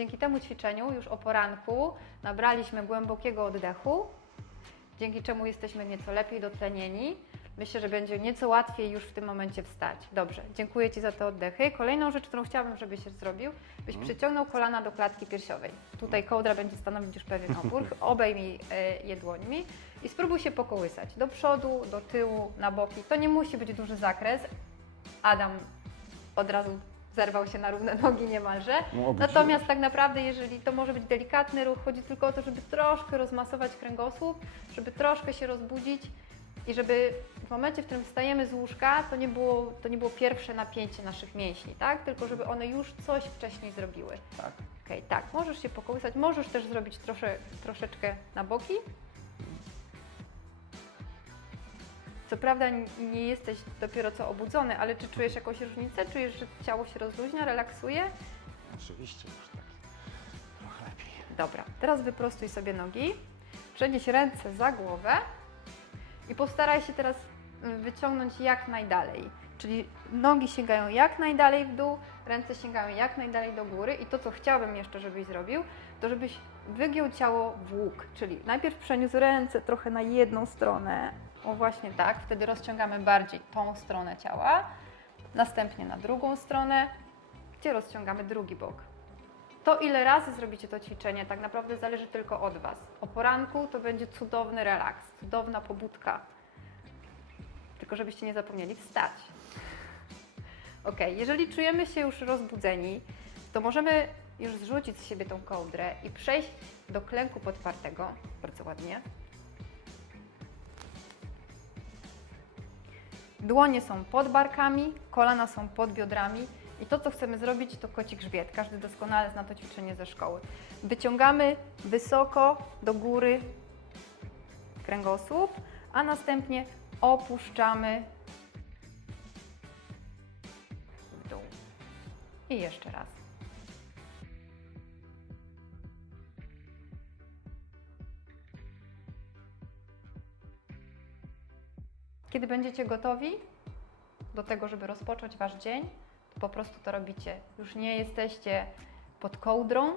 Dzięki temu ćwiczeniu już o poranku nabraliśmy głębokiego oddechu, dzięki czemu jesteśmy nieco lepiej dotlenieni. Myślę, że będzie nieco łatwiej już w tym momencie wstać. Dobrze, dziękuję Ci za te oddechy. Kolejną rzecz, którą chciałabym, żebyś zrobił, byś Mhm. przyciągnął kolana do klatki piersiowej. Tutaj kołdra będzie stanowić już pewien opór. Obejmij e, je dłońmi i spróbuj się pokołysać do przodu, do tyłu, na boki. To nie musi być duży zakres. Adam od razu zerwał się na równe nogi niemalże. No. Natomiast tak naprawdę, jeżeli to może być delikatny ruch, chodzi tylko o to, żeby troszkę rozmasować kręgosłup, żeby troszkę się rozbudzić i żeby w momencie, w którym wstajemy z łóżka, to nie było, to nie było pierwsze napięcie naszych mięśni, tak? Tylko żeby one już coś wcześniej zrobiły. Tak. Okej, tak, możesz się pokołysać, możesz też zrobić trosze, troszeczkę na boki. Co prawda nie jesteś dopiero co obudzony, ale czy czujesz jakąś różnicę? Czujesz, że ciało się rozluźnia, relaksuje? Oczywiście już tak trochę lepiej. Dobra, teraz wyprostuj sobie nogi, przenieś ręce za głowę i postaraj się teraz wyciągnąć jak najdalej. Czyli nogi sięgają jak najdalej w dół, ręce sięgają jak najdalej do góry i to, co chciałabym jeszcze, żebyś zrobił, to żebyś wygiął ciało w łuk, czyli najpierw przeniósł ręce trochę na jedną stronę, o właśnie tak, wtedy rozciągamy bardziej tą stronę ciała, następnie na drugą stronę, gdzie rozciągamy drugi bok. To, ile razy zrobicie to ćwiczenie, tak naprawdę zależy tylko od Was. O poranku to będzie cudowny relaks, cudowna pobudka. Tylko żebyście nie zapomnieli wstać. Ok, jeżeli czujemy się już rozbudzeni, to możemy już zrzucić z siebie tą kołdrę i przejść do klęku podpartego. Bardzo ładnie. Dłonie są pod barkami, kolana są pod biodrami i to, co chcemy zrobić, to koci grzbiet. Każdy doskonale zna to ćwiczenie ze szkoły. Wyciągamy wysoko do góry kręgosłup, a następnie opuszczamy w dół. I jeszcze raz. Kiedy będziecie gotowi do tego, żeby rozpocząć Wasz dzień, to po prostu to robicie. Już nie jesteście pod kołdrą,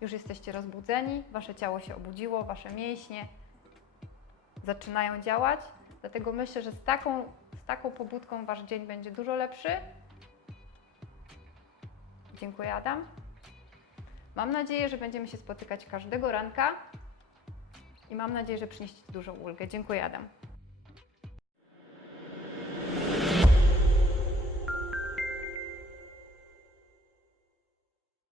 już jesteście rozbudzeni, Wasze ciało się obudziło, Wasze mięśnie zaczynają działać. Dlatego myślę, że z taką, z taką pobudką Wasz dzień będzie dużo lepszy. Dziękuję, Adam. Mam nadzieję, że będziemy się spotykać każdego ranka i mam nadzieję, że przynieście dużą ulgę. Dziękuję, Adam.